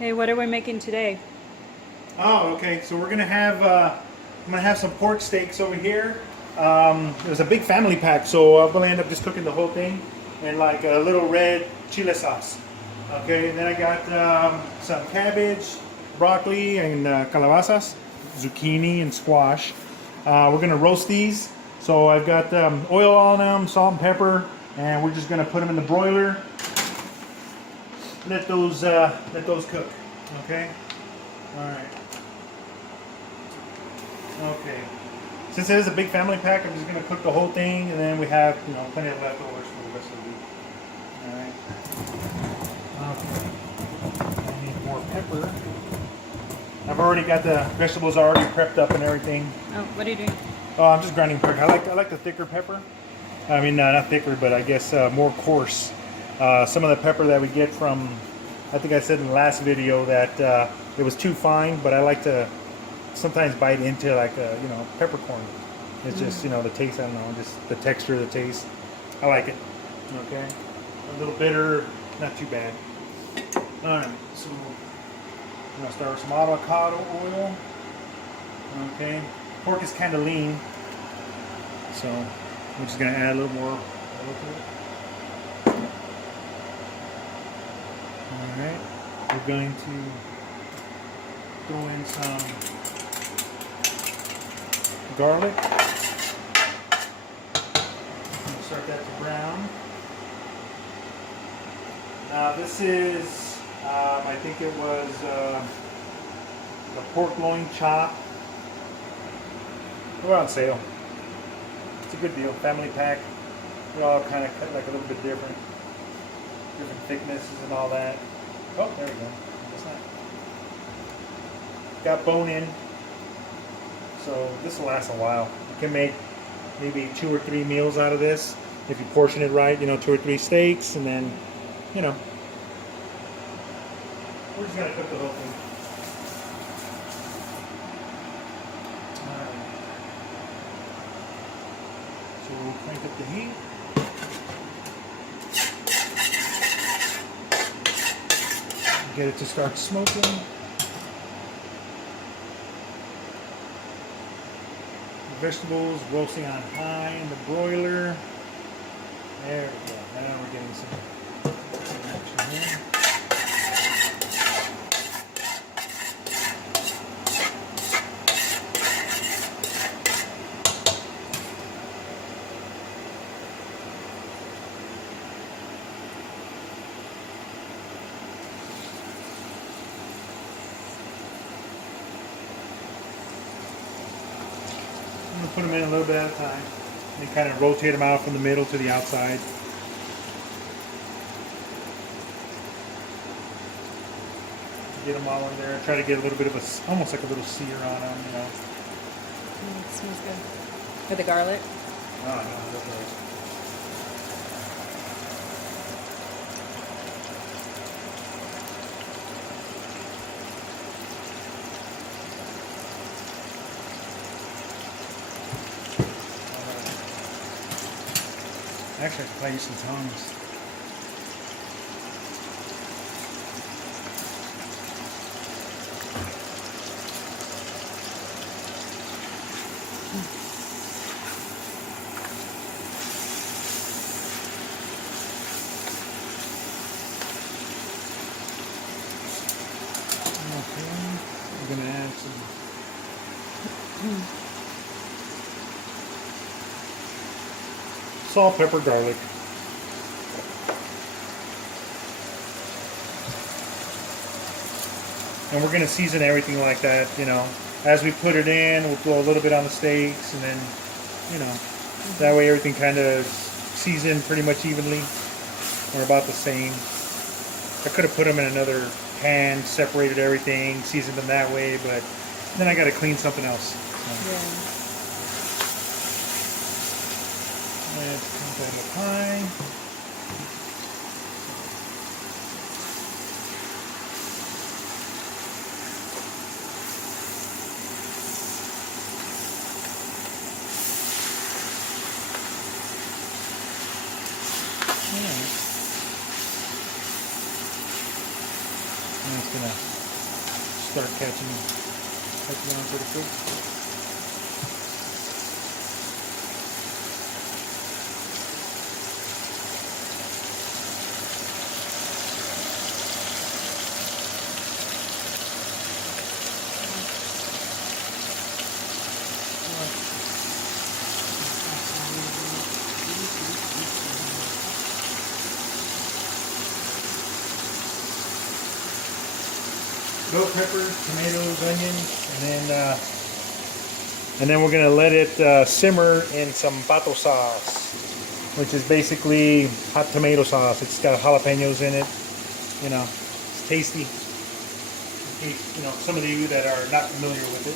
Hey, what are we making today? Oh, okay. So we're gonna have I'm gonna have some pork steaks over here. It was a big family pack, so I'm gonna end up just cooking the whole thing in like a little red chile sauce. Okay. And then I got some cabbage, broccoli, and calabazas, zucchini, and squash. We're gonna roast these. So I've got oil on them, salt and pepper, and we're just gonna put them in the broiler. Let those cook. Okay. All right. Okay. Since it is a big family pack, I'm just gonna cook the whole thing, and then we have plenty of leftovers for the rest of the week. All right. Okay. I need more pepper. I've already got the vegetables already prepped up and everything. Oh, what are you doing? Oh, I'm just grinding pepper. I like the thicker pepper. I mean, not thicker, but I guess more coarse. Some of the pepper that we get from, I think I said in the last video that it was too fine, but I like to sometimes bite into like a, peppercorn. It's just, the taste, I don't know, just the texture, the taste. I like it. Okay. A little bitter, not too bad. All right, so I'm gonna start with some avocado oil. Okay. Pork is kind of lean, so I'm just gonna add a little more oil to it. All right. We're going to throw in some garlic. Start that to brown. Now this is, I think it was the pork loin chop. We're on sale. It's a good deal. Family pack. They're all kind of cut like a little bit different thicknesses and all that. Oh, there we go. That's not. Got bone in. So this will last a while. You can make maybe 2 or 3 meals out of this if you portion it right. 2 or 3 steaks, and then, we're just gonna cook the whole thing. Alright. So we'll crank up the heat. Get it to start smoking. Vegetables roasting on high in the broiler. There we go. Now we're getting some action here. I'm going to put them in a little bit at a time and kind of rotate them out from the middle to the outside. Get them all in there. Try to get a little bit of almost like a little sear on them, It smells good. With the garlic? Oh, no, that's nice. Actually, I could probably use some tongs. Okay, I'm gonna add some salt, pepper, garlic. And we're gonna season everything like that, As we put it in, we'll throw a little bit on the steaks, and then, that way everything kind of seasoned pretty much evenly, or about the same. I could have put them in another pan, separated everything, seasoned them that way, but then I got to clean something else. So. Yeah. Let's put that in the pie. And it's gonna start catching on pretty quick. Bell peppers, tomatoes, onions, and then we're gonna let it simmer in some pato sauce, which is basically hot tomato sauce. It's got jalapenos in it. You know, it's tasty. In case, you know, some of you that are not familiar with it.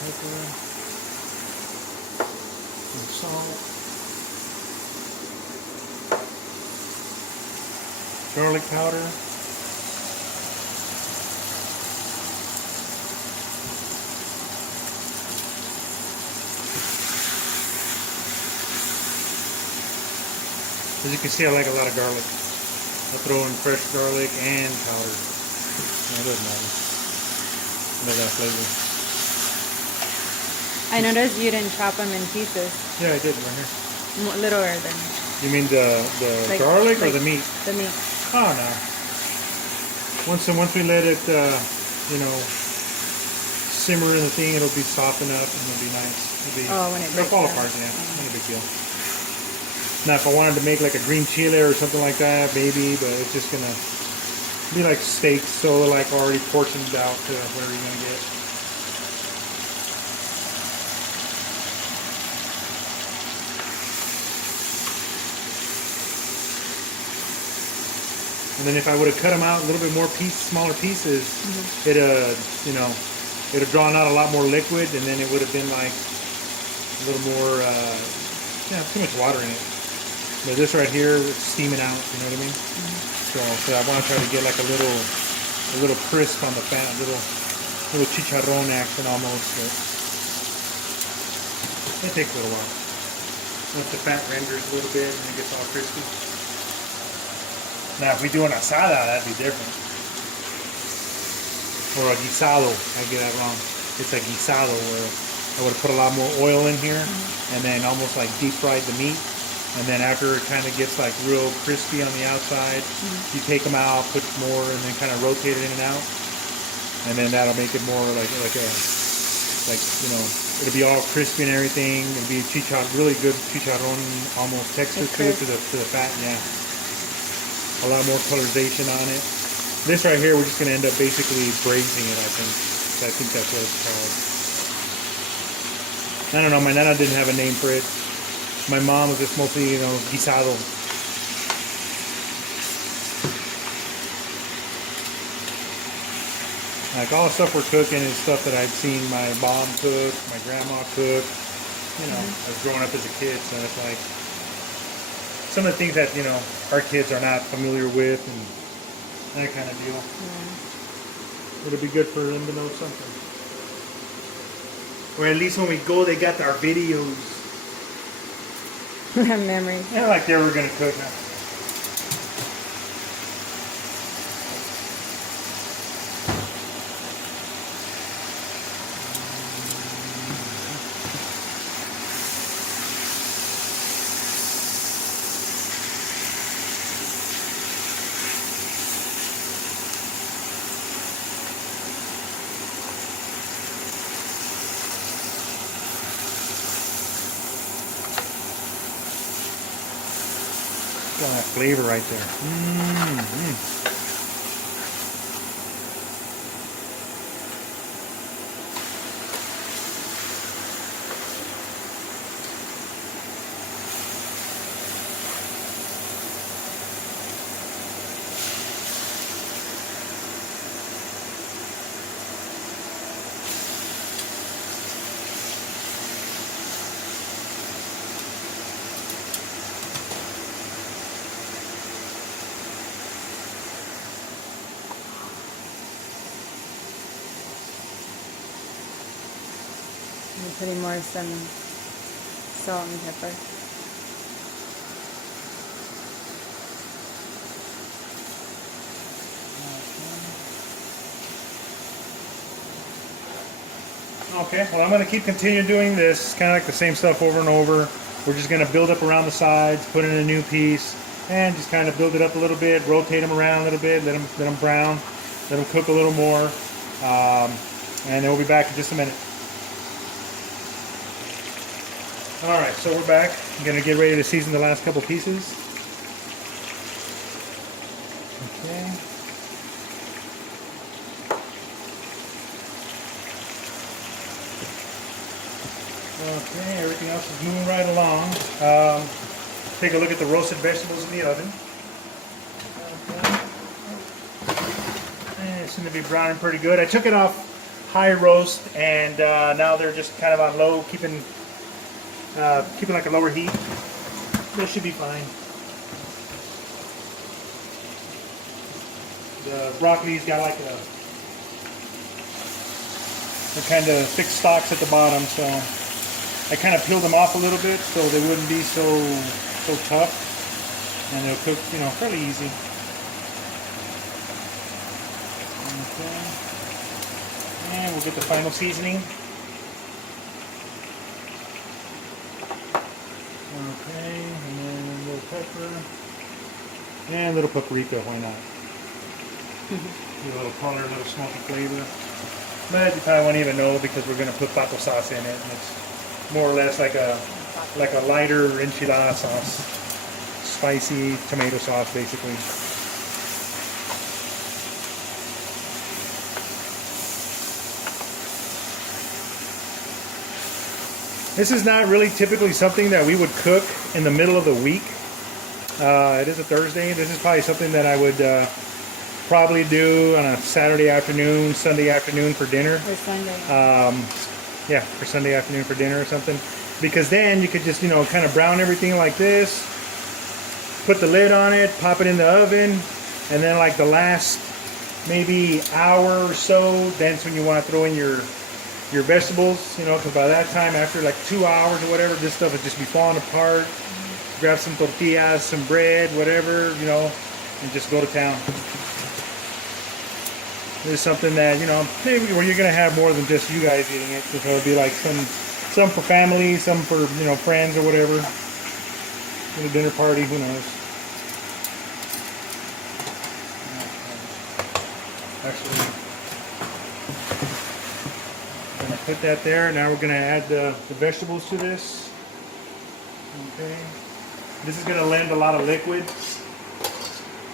Pepper and salt, garlic powder, as you can see, I like a lot of garlic. I'll throw in fresh garlic and powder. No, it doesn't matter. Let that flavor. I noticed you didn't chop them in pieces. Yeah, I did right here. Littler than. You mean the garlic or the meat? The meat. Oh no. Once we let it, you know, simmer in the thing, it'll be soft enough and it'll be nice. When it it'll fall apart, yeah. Not a big deal. Now, if I wanted to make like a green chile or something like that, maybe, but it's just gonna be like steak, so like already portioned out to where you're gonna get. And then if I would have cut them out a little bit more smaller pieces, it you know, it would have drawn out a lot more liquid, and then it would have been like a little more, yeah, too much water in it. But this right here, it's steaming out. You know what I mean? So I want to try to get like a little crisp on the fat, little chicharron action almost. But it takes a little while. Once the fat renders a little bit and it gets all crispy. Now, if we do an asada, that'd be different. Or a guisado. I get that wrong. It's a guisado where I would have put a lot more oil in here and then almost like deep fried the meat. And then after it kind of gets like real crispy on the outside, you take them out, put more, and then kind of rotate it in and out. And then that'll make it more like you know, it'll be all crispy and everything. It'll be really good chicharron almost texture to it, to the fat. Yeah. A lot more colorization on it. This right here, we're just going to end up basically braising it, I think. So I think that's what it's called. I don't know, my nana didn't have a name for it. My mom was just mostly, you know, guisado. Like all the stuff we're cooking is stuff that I've seen my mom cook, my grandma cook. You know, I was growing up as a kid, so it's like some of the things that, you know, our kids are not familiar with and that kind of deal. It'll be good for them to know something. Or at least when we go, they got our videos. Memories. Yeah, like they were going to cook now. That flavor right there. I'm putting more some salt and pepper. Okay, well, I'm going to keep continuing doing this, kind of like the same stuff over and over. We're just going to build up around the sides, put in a new piece, and just kind of build it up a little bit, rotate them around a little bit, let them brown, let them cook a little more, and then we'll be back in just a minute. All right, so we're back. I'm going to get ready to season the last couple pieces. Okay. Okay, everything else is moving right along. Take a look at the roasted vegetables in the oven. Okay. And it seems to be browning pretty good. I took it off high roast, and now they're just kind of on low, keeping like a lower heat. They should be fine. The broccoli's got like a kind of thick stalks at the bottom, so I kind of peeled them off a little bit so they wouldn't be so tough, and they'll cook, you know, fairly easy. Okay. And we'll get the final seasoning. Okay, and then a little pepper and a little paprika. Why not? Give a little color, a little smoky flavor. But you probably won't even know because we're going to put pato sauce in it, and it's more or less like a lighter enchilada sauce, spicy tomato sauce, basically. This is not really typically something that we would cook in the middle of the week. It is a Thursday. This is probably something that I would probably do on a Saturday afternoon, Sunday afternoon for dinner. Or Sunday. Yeah, for Sunday afternoon for dinner or something. Because then you could just, you know, kind of brown everything like this, put the lid on it, pop it in the oven, and then like the last maybe hour or so, that's when you want to throw in your vegetables, you know, because by that time, after like 2 hours or whatever, this stuff would just be falling apart. Grab some tortillas, some bread, whatever, you know, and just go to town. This is something that, you know, maybe where you're going to have more than just you guys eating it. So it'll be like some for family, some for, you know, friends or whatever. In a dinner party, who knows. Actually, I'm going to put that there. Now we're going to add the vegetables to this. Okay. This is going to lend a lot of liquid.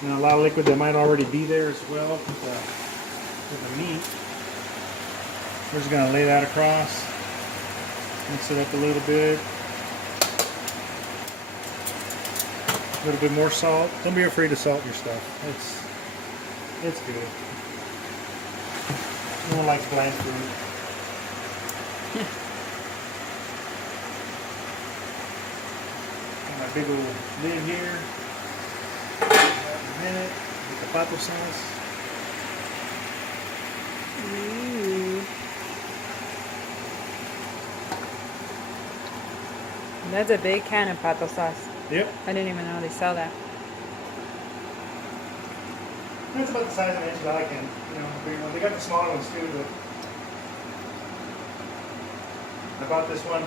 And a lot of liquid that might already be there as well. With the meat. We're just going to lay that across, mix it up a little bit, a little bit more salt. Don't be afraid to salt your stuff. It's good. No one likes bland food. Got my big old lid here. A minute with the pato sauce. Ooh. That's a big can of pato sauce. Yep. I didn't even know they sell that. That's about the size of an enchilada can. You know, big one. They got the smaller ones too, but I bought this one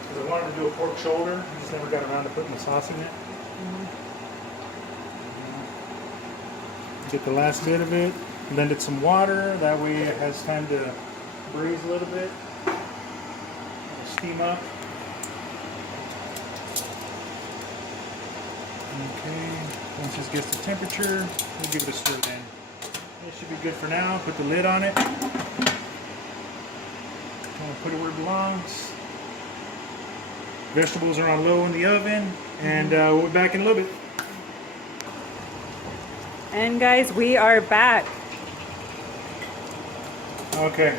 because I wanted to do a pork shoulder. I just never got around to putting the sauce in it. Get the last bit of it, blend it some water, that way it has time to braise a little bit. It'll steam up. Okay, once this gets the temperature, we'll give it a stir then. It should be good for now. Put the lid on it. I'll put it where it belongs. Vegetables are on low in the oven, and we'll be back in a little bit. And guys, we are back. Okay.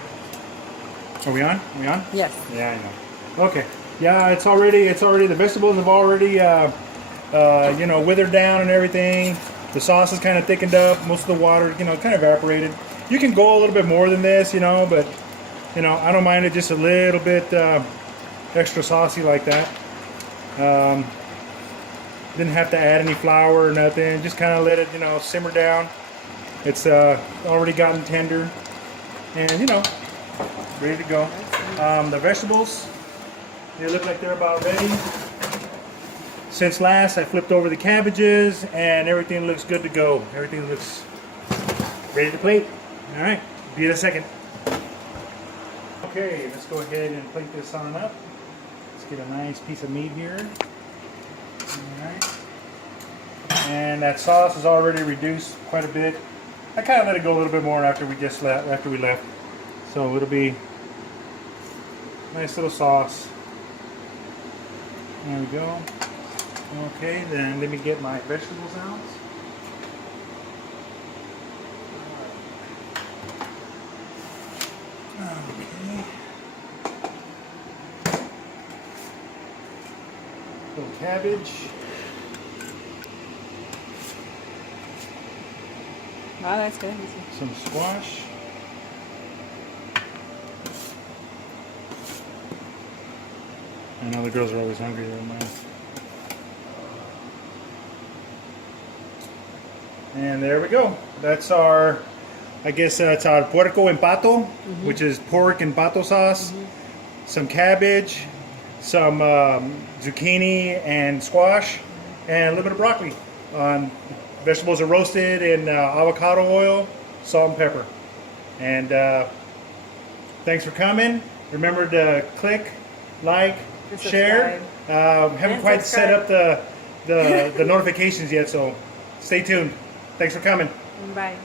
Are we on? Are we on? Yes. Yeah, I know. Okay. Yeah, it's already the vegetables have already you know, withered down and everything. The sauce is kind of thickened up. Most of the water, you know, kind of evaporated. You can go a little bit more than this, you know, but you know, I don't mind it just a little bit extra saucy like that. Didn't have to add any flour or nothing. Just kind of let it, you know, simmer down. It's already gotten tender, and you know, ready to go. The vegetables, they look like they're about ready. Since last, I flipped over the cabbages, and everything looks good to go. Everything looks ready to plate. All right, be in a second. Okay, let's go ahead and plate this on up. Let's get a nice piece of meat here. All right. And that sauce is already reduced quite a bit. I kind of let it go a little bit more after we left. So it'll be nice little sauce. There we go. Okay, then let me get my vegetables out. Okay. Little cabbage. Wow, that's good. Some squash. I know the girls are always hungry there, man. And there we go. That's our, I guess it's our PuercoPato, which is pork and pato sauce. Some cabbage, some zucchini and squash, and a little bit of broccoli. Vegetables are roasted in avocado oil, salt and pepper. And thanks for coming. Remember to click, like, share. Haven't quite set up the notifications yet, so stay tuned. Thanks for coming. Bye.